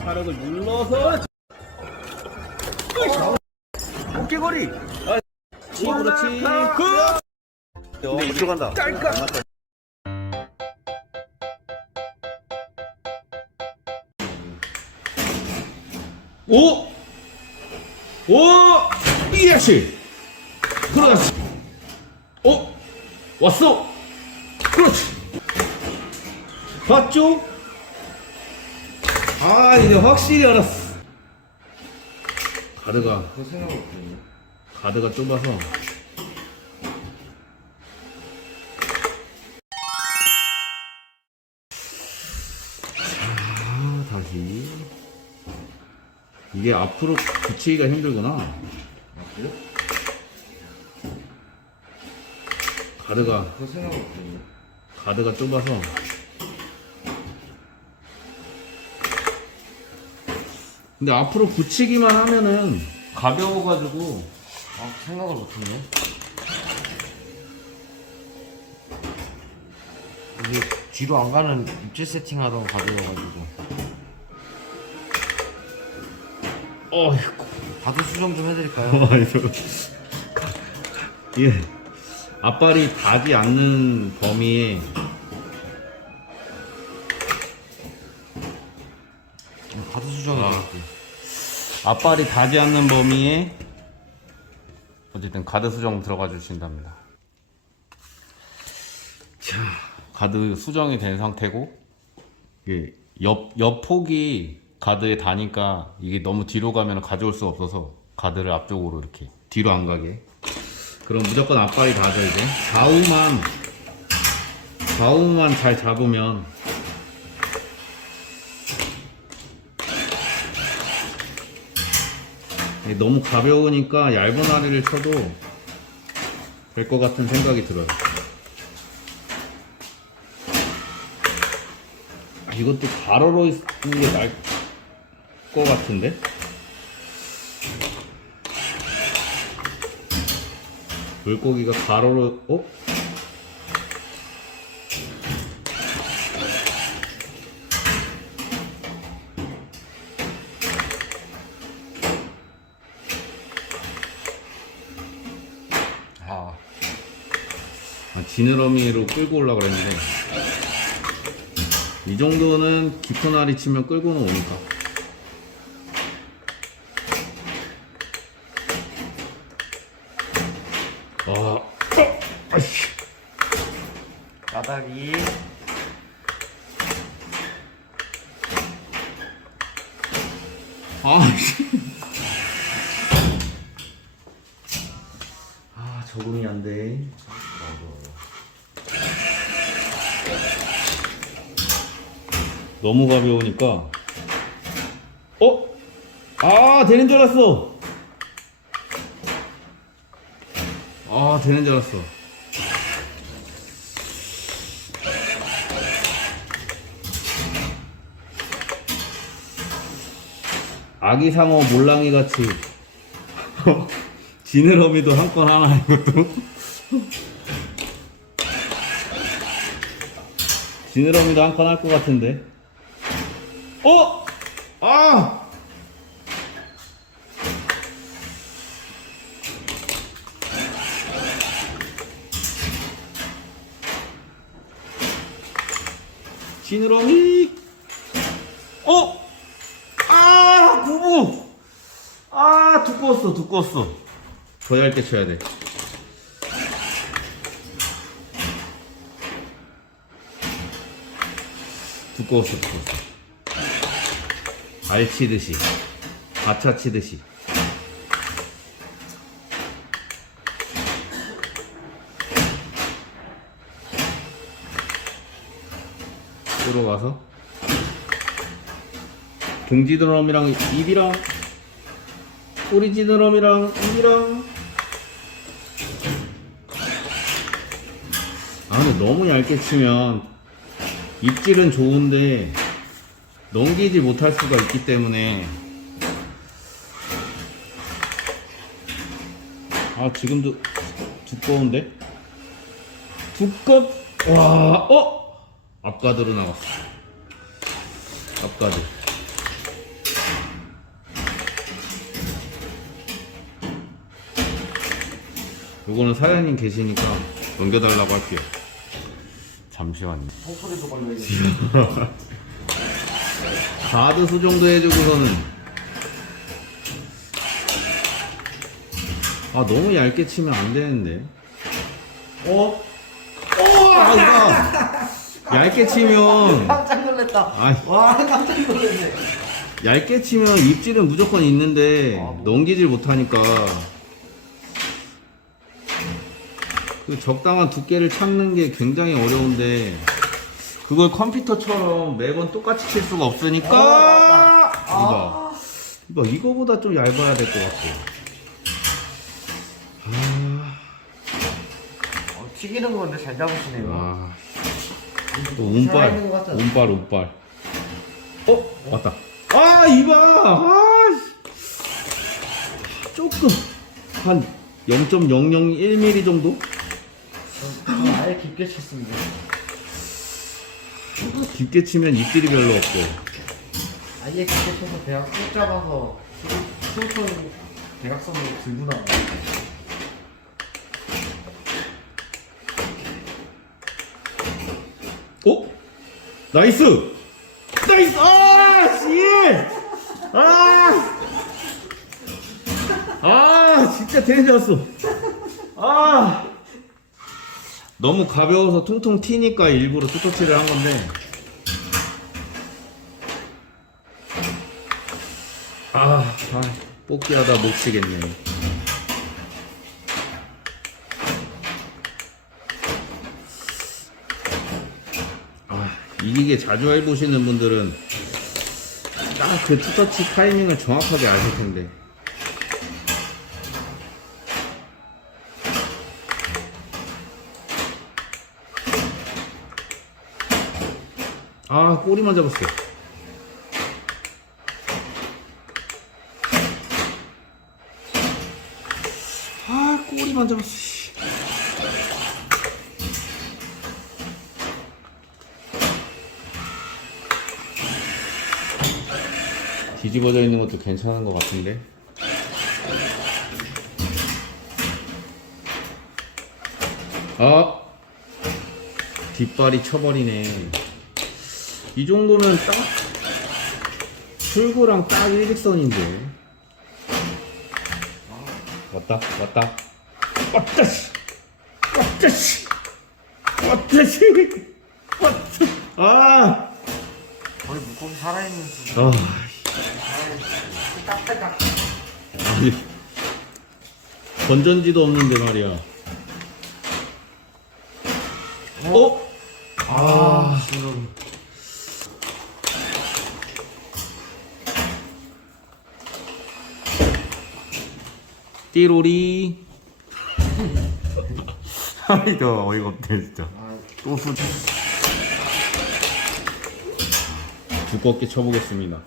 차력을 눌러서 어깨거리. 치 그렇지 그. 근데 이 들어간다 깔깔. 오! 오! 이야시! 그렇지! 어? 왔어! 그렇지! 봤죠? 아, 이제 확실히 알았어. 가드가. 가드가 좁아서. 자, 다시. 이게 앞으로 붙이기가 힘들구나. 아? 가드가. 가드가 좁아서. 근데 앞으로 붙이기만 하면은 가벼워가지고 아, 생각을 못했네. 이게 뒤로 안 가는 입질 세팅하던 가드여가지고. 어이구 가드 수정 좀 해드릴까요? 예 앞발이 닿지 않는 범위에 앞발이 닿지 않는 범위에 어쨌든 가드 수정 들어가 주신답니다. 자 가드 수정이 된 상태고 옆, 옆 폭이 가드에 닿으니까 이게 너무 뒤로 가면 가져올 수가 없어서 가드를 앞쪽으로 이렇게 뒤로 안 가게. 그럼 무조건 앞발이 닿아져 이제 좌우만 좌우만 잘 잡으면 이게 너무 가벼우니까 얇은 아리를 쳐도 될 것 같은 생각이 들어요. 아, 이것도 가로로 있는 게 나을 것 같은데? 물고기가 가로로, 어? 지느러미로 끌고 올라 그랬는데 이 정도는 깊은 알이 치면 끌고는 오니까 아, 아이씨. 까다리. 아, 씨. 아, 적응이 안 돼. 너무 가벼우니까. 어? 아, 되는 줄 알았어. 아, 되는 줄 알았어. 아기 상어 몰랑이 같이 지느러미도 한 건 하나 이것도 지느러미도 한 건 할 것 같은데 어? 아! 지느러미 어? 아 부부 아 두꺼웠어 두꺼웠어 더 얇게 쳐야 돼 두꺼웠어 두꺼웠어 알 치듯이 아차 치듯이. 들어가서. 등지 드럼이랑 입이랑 꼬리지 드럼이랑 입이랑. 아 근데 너무 얇게 치면 입질은 좋은데 넘기지 못할 수가 있기 때문에. 아 지금도 두꺼운데? 두껍 와 어? 앞가드로 나갔어. 앞가드. 요거는 사장님 계시니까 넘겨달라고 할게요. 잠시만요. 통소리도 걸려있네. 가드 수정도 해주고서는 아 너무 얇게 치면 안 되는데. 어? 아 이거 얇게 치면 깜짝 놀랐다. 아이. 와 깜짝 놀랐네. 얇게 치면 입질은 무조건 있는데 아, 뭐. 넘기질 못하니까 그 적당한 두께를 찾는 게 굉장히 어려운데 그걸 컴퓨터처럼 매번 똑같이 칠 수가 없으니까 이거 이거 이거보다 좀 얇아야 될 것 같아. 어, 튀기는 건데 잘 잡으시네요. 아, 또 운빨, 살아있는 것 같잖아. 운빨, 운빨. 어, 맞다. 아, 이봐. 아, 씨. 조금 한 0.001mm 정도? 전 아예 깊게 쳤습니다. 깊게 치면 입질이 별로 없고. 아예 깊게 쳐서 대각 쭉 잡아서 수천 대각선으로 들고 나가. 어? 나이스! 나이스! 아, 씨! 아! 아, 진짜 대단했어. 아! 너무 가벼워서 퉁퉁 튀니까 일부러 뚜터치를 한 건데. 아, 아 뽑기하다 못 치겠네. 아, 이기게 자주 해보시는 분들은 딱 그 투터치 타이밍을 정확하게 아실 텐데. 아, 꼬리만 잡았어. 아, 꼬리만 잡았어. 씨. 뒤집어져 있는 것도 괜찮은 것 같은데. 아! 뒷발이 쳐버리네. 이 정도면 딱, 출구랑 딱 일직선인데. 왔다, 왔다. 왔다, 씨! 왔다, 씨! 왔다! 아! 거의 물고기 살아있는 수. 아, 딱딱딱. 아니, 건전지도 없는데 말이야. 어? 아, 지금. 띠로리. 아이, 저 어이가 없네, 진짜. 아, 또 수. 두껍게 쳐보겠습니다.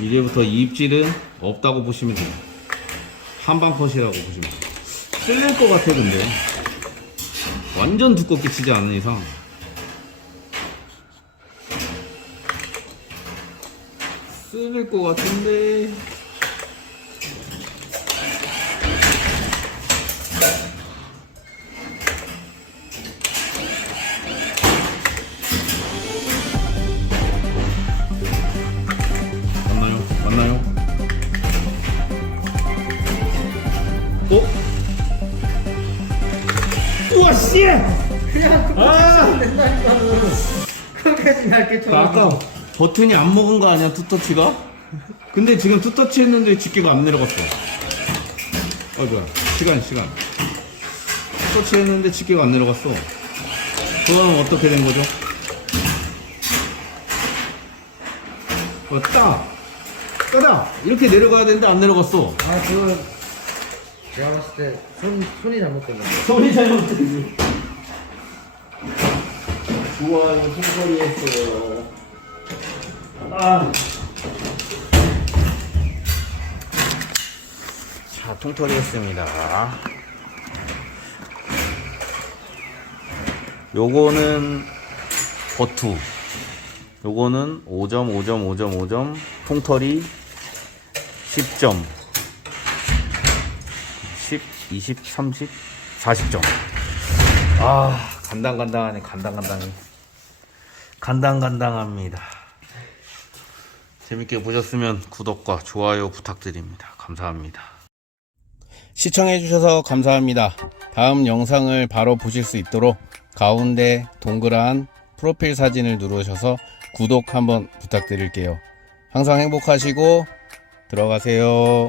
이제부터 이 입질은 없다고 보시면 돼요. 한방 컷이라고 보시면 돼요. 쓸릴 것 같아, 근데. 완전 두껍게 치지 않는 이상. 쓸릴 것 같은데. 씨! 그냥 아! 된다니까는. 그렇게까지 얇게 쳐. 아까 버튼이 안 먹은 거 아니야 투터치가? 근데 지금 투터치 했는데 집게가 안 내려갔어. 아이고야 시간 시간. 투터치 했는데 집게가 안 내려갔어. 그거는 어떻게 된 거죠? 어, 딱! 따다! 이렇게 내려가야 되는데 안 내려갔어. 아, 그건 제가 봤을 때 손, 손이 잘못된 건데. 손이 잘못됐어. 좋아요, 통소리 했어요. 아. 자, 통털이 했습니다. 요거는 버투. 요거는 5점, 5점, 5점, 5점. 통털이 10점. 10, 20, 30, 40점. 아, 간당간당하네, 간당간당해. 간당간당합니다. 재밌게 보셨으면 구독과 좋아요 부탁드립니다. 감사합니다. 시청해주셔서 감사합니다. 다음 영상을 바로 보실 수 있도록 가운데 동그란 프로필 사진을 누르셔서 구독 한번 부탁드릴게요. 항상 행복하시고 들어가세요.